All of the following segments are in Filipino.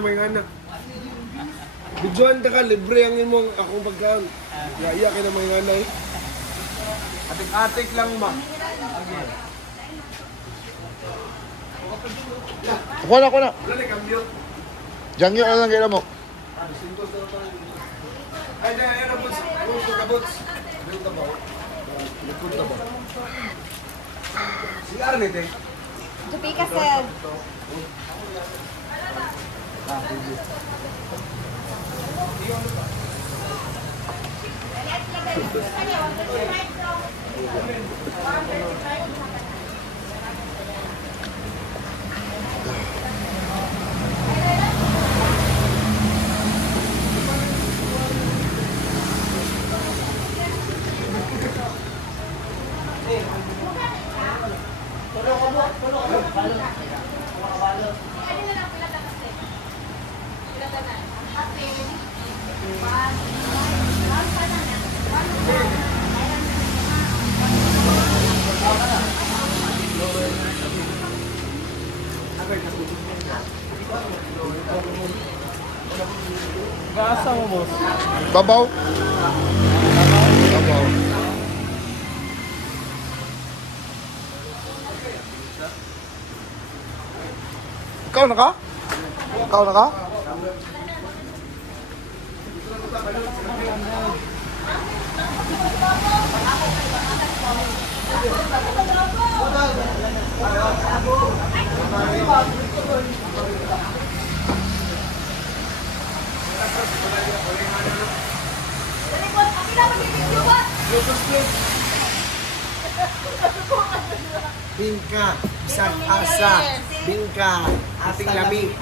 na may anak. Bidyoan ka, libre ang imong akong pagkaan. Yaya ka na may nanay. Atik-atik lang ma. Ako na. Wala na kambyo. Jangyo na lang kaya mo. Ay, dahil ano bots? Kung kabots. Bilta ba? Bilta ba? Si Arnett eh. Jupi ka, sir. Kaasa mo, boss? Babaw. Babaw. Ikaw na ka? Ikaw na ka? Bingka, isang asa. Bingka, ating lamig.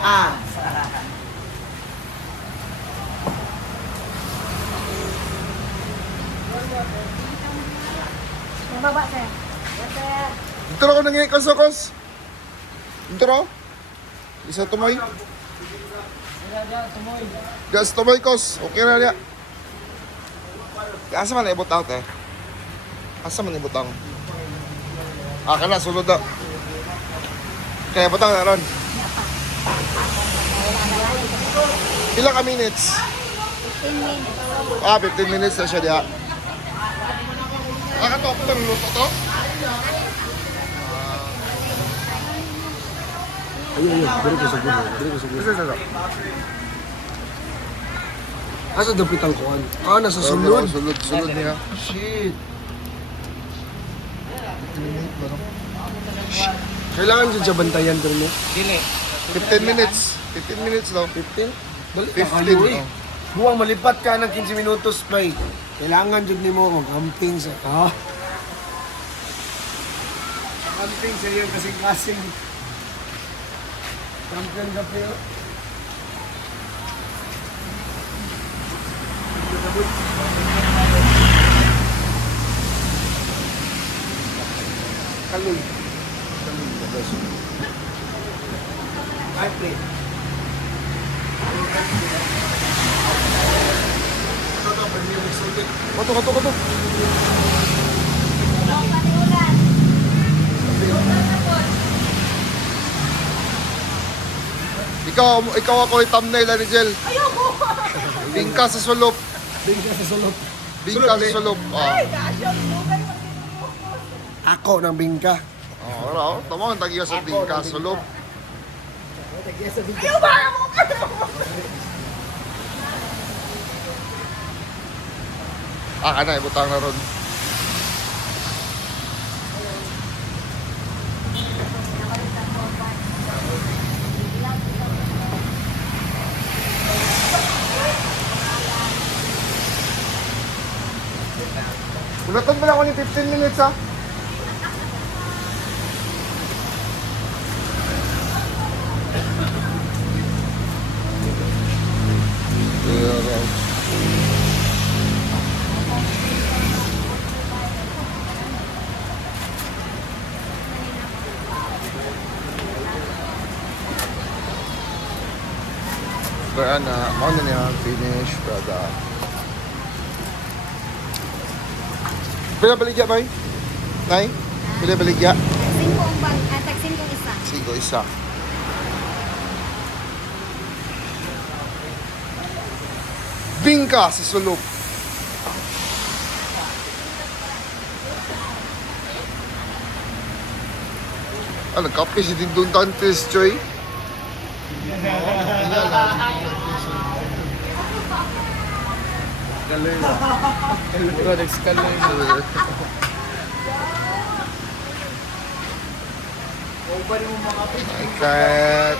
Mababa, sir. Yes, sir. Dito na ako nangyay kasakos. Dito na. Isa tumoy. Gas tumoy kos. Okay na niya. Asa man ibutang te? Asa man ibutang? Kana sulod na. Kaya butang na ron. Pila ka minutes? 15 minutes. 15 minutes na siya diha. Kato ako ng luto to? Ayun, beri ko sa gulo. Beri ko sa gulo. Isa. Asa dapit ang kuhan? Nasa sulod. Sulod niya. Shit. Kailangan dyan siya bantayan ko mo. Dili. 15 minutes. 15 minutes daw. 15? Balik 15, oh. Buwang malipat ka ng 15 minutos, Pai. Kailangan dyan ni mo mag-amping sa... Amping sa iyo kasing-kasing. Champion ka pero. Kaloy. Ay, play. Kato. Ikaw ako yung thumbnail, Arijel. Ayoko! Bingka sa sulop. Bingka sa sulot. Bingka sa sulop. Ako ng bingka. Tama ang tagiya sa bingka sa sulop. Ayaw ba ako? Kana, ibutang na ron. Ulatan mo lang ako ni 15 minutes, ha? Kaya na, mau na niya finish product. Pila baligya ba? Nay? Pila baligya? Taksin ko ang bag, taksin ko isa. Sigo isa. bingka si Sulok. Ah, nagkape si Dindon Dantes, Choy. Kaloy ba? Bro, next kaloy ba? My cat.